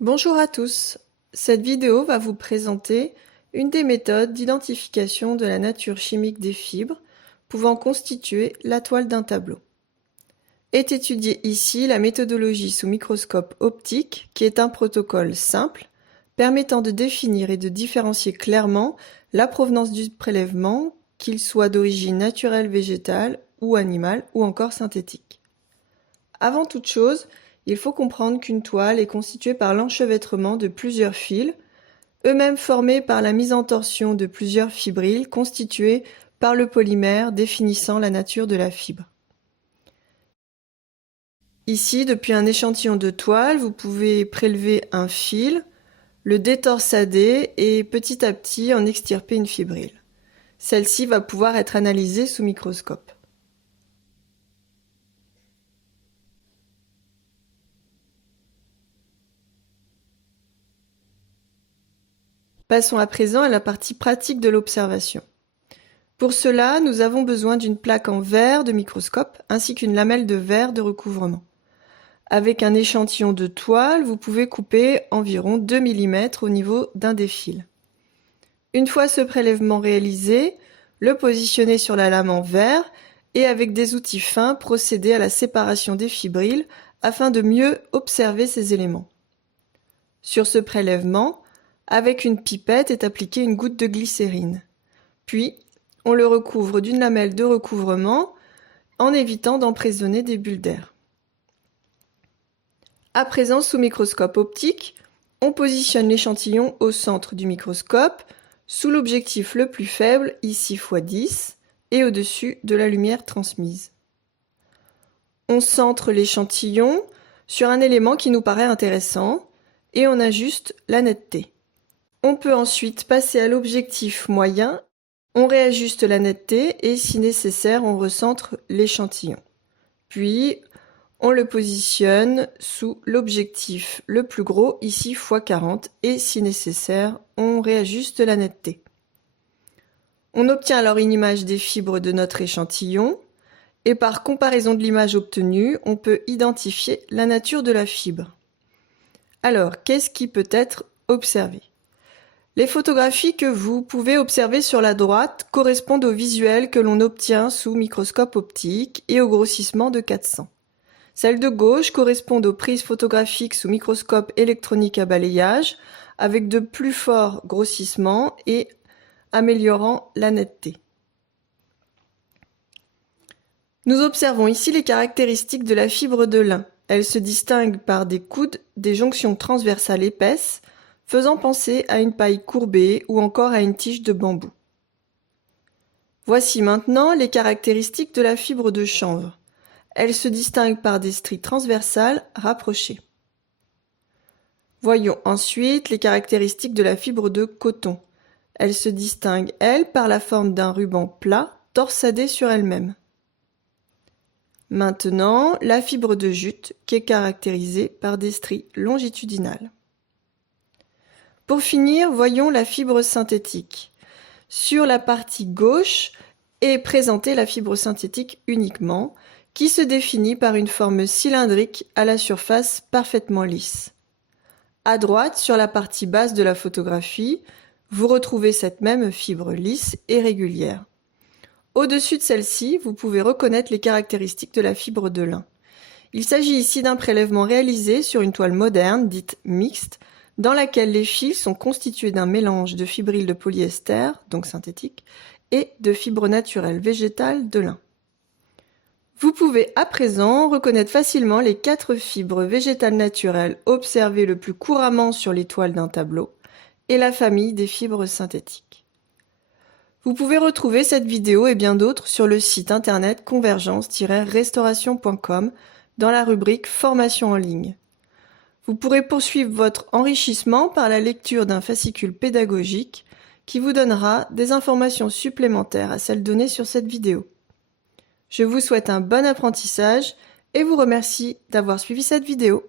Bonjour à tous, cette vidéo va vous présenter une des méthodes d'identification de la nature chimique des fibres pouvant constituer la toile d'un tableau. Est étudiée ici la méthodologie sous microscope optique qui est un protocole simple permettant de définir et de différencier clairement la provenance du prélèvement, qu'il soit d'origine naturelle, végétale ou animale ou encore synthétique. Avant toute chose, il faut comprendre qu'une toile est constituée par l'enchevêtrement de plusieurs fils, eux-mêmes formés par la mise en torsion de plusieurs fibrilles constituées par le polymère définissant la nature de la fibre. Ici, depuis un échantillon de toile, vous pouvez prélever un fil, le détorsader et petit à petit en extirper une fibrille. Celle-ci va pouvoir être analysée sous microscope. Passons à présent à la partie pratique de l'observation. Pour cela, nous avons besoin d'une plaque en verre de microscope ainsi qu'une lamelle de verre de recouvrement. Avec un échantillon de toile, vous pouvez couper environ 2 mm au niveau d'un des fils. Une fois ce prélèvement réalisé, le positionner sur la lame en verre et avec des outils fins procéder à la séparation des fibrilles afin de mieux observer ces éléments. Sur ce prélèvement, avec une pipette est appliquée une goutte de glycérine. Puis, on le recouvre d'une lamelle de recouvrement en évitant d'emprisonner des bulles d'air. À présent, sous microscope optique, on positionne l'échantillon au centre du microscope, sous l'objectif le plus faible, ici x10, et au-dessus de la lumière transmise. On centre l'échantillon sur un élément qui nous paraît intéressant et on ajuste la netteté. On peut ensuite passer à l'objectif moyen, on réajuste la netteté et si nécessaire, on recentre l'échantillon. Puis, on le positionne sous l'objectif le plus gros, ici x40, et si nécessaire, on réajuste la netteté. On obtient alors une image des fibres de notre échantillon, et par comparaison de l'image obtenue, on peut identifier la nature de la fibre. Alors, qu'est-ce qui peut être observé ? Les photographies que vous pouvez observer sur la droite correspondent au visuel que l'on obtient sous microscope optique et au grossissement de 400. Celles de gauche correspondent aux prises photographiques sous microscope électronique à balayage avec de plus forts grossissements et améliorant la netteté. Nous observons ici les caractéristiques de la fibre de lin. Elle se distingue par des coudes, des jonctions transversales épaisses, faisant penser à une paille courbée ou encore à une tige de bambou. Voici maintenant les caractéristiques de la fibre de chanvre. Elle se distingue par des stries transversales rapprochées. Voyons ensuite les caractéristiques de la fibre de coton. Elle se distingue, elle, par la forme d'un ruban plat, torsadé sur elle-même. Maintenant, la fibre de jute, qui est caractérisée par des stries longitudinales. Pour finir, voyons la fibre synthétique. Sur la partie gauche est présentée la fibre synthétique uniquement, qui se définit par une forme cylindrique à la surface parfaitement lisse. À droite, sur la partie basse de la photographie, vous retrouvez cette même fibre lisse et régulière. Au-dessus de celle-ci, vous pouvez reconnaître les caractéristiques de la fibre de lin. Il s'agit ici d'un prélèvement réalisé sur une toile moderne, dite mixte, dans laquelle les fils sont constitués d'un mélange de fibrilles de polyester, donc synthétique, et de fibres naturelles végétales de lin. Vous pouvez à présent reconnaître facilement les 4 fibres végétales naturelles observées le plus couramment sur les toiles d'un tableau et la famille des fibres synthétiques. Vous pouvez retrouver cette vidéo et bien d'autres sur le site internet convergence-restauration.com dans la rubrique Formation en ligne. Vous pourrez poursuivre votre enrichissement par la lecture d'un fascicule pédagogique qui vous donnera des informations supplémentaires à celles données sur cette vidéo. Je vous souhaite un bon apprentissage et vous remercie d'avoir suivi cette vidéo.